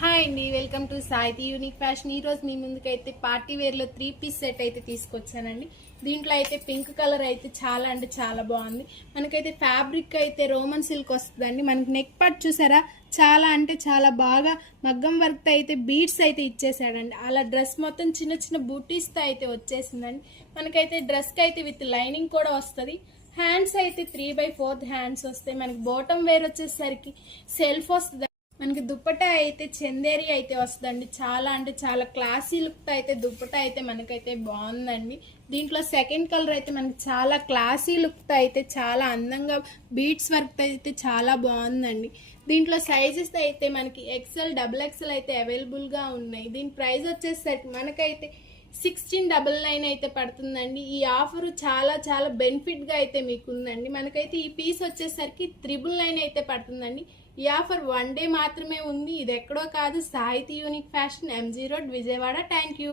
Hi అండి, welcome to సాయితి unique fashion. ఈ రోజు మీ ముందుకైతే పార్టీ వేర్ లో 3 పీస్ సెట్ అయితే తీసుకొచ్చానండి. దీంట్లో అయితే పింక్ కలర్ అయితే చాలా అంటే చాలా బాగుంది. మనకైతే ఫ్యాబ్రిక్ అయితే రోమన్ సిల్క్ వస్తుందండి. మనకి నెక్ పార్ట్ చూసారా, చాలా అంటే చాలా బాగా మగ్గం వర్క్ అయితే బీడ్స్ అయితే ఇచ్చేసాడండి. అలా డ్రెస్ మొత్తం చిన్న చిన్న బూటీస్తో అయితే వచ్చేసిందండి. మనకైతే డ్రెస్కి అయితే విత్ లైనింగ్ కూడా వస్తుంది. హ్యాండ్స్ అయితే 3/4 హ్యాండ్స్ వస్తాయి. మనకి బాటమ్ వేర్ వచ్చేసరికి సెల్ఫ్ వస్తుంది. మనకి దుప్పటా అయితే చందేరి అయితే వస్తుందండి. చాలా అంటే చాలా క్లాసీ లుక్ అయితే దుప్పటా అయితే మనకైతే బాగుందండి. దీంట్లో సెకండ్ కలర్ అయితే మనకి చాలా క్లాసీ లుక్ అయితే చాలా అందంగా బీడ్స్ వర్క్ అయితే చాలా బాగుందండి. దీంట్లో సైజెస్ అయితే మనకి XL, XXL అయితే అవైలబుల్గా ఉన్నాయి. దీని ప్రైస్ వచ్చేసరికి మనకైతే 1699 అయితే పడుతుందండి. ఈ ఆఫర్ చాలా చాలా బెనిఫిట్గా అయితే మీకు ఉందండి. మనకైతే ఈ పీస్ వచ్చేసరికి 999 అయితే పడుతుందండి. ఈ ఆఫర్ 1 డే మాత్రమే ఉంది. ఇది ఎక్కడో కాదు, సాహితీ unique fashion, MG road, Vijayawada. Thank you.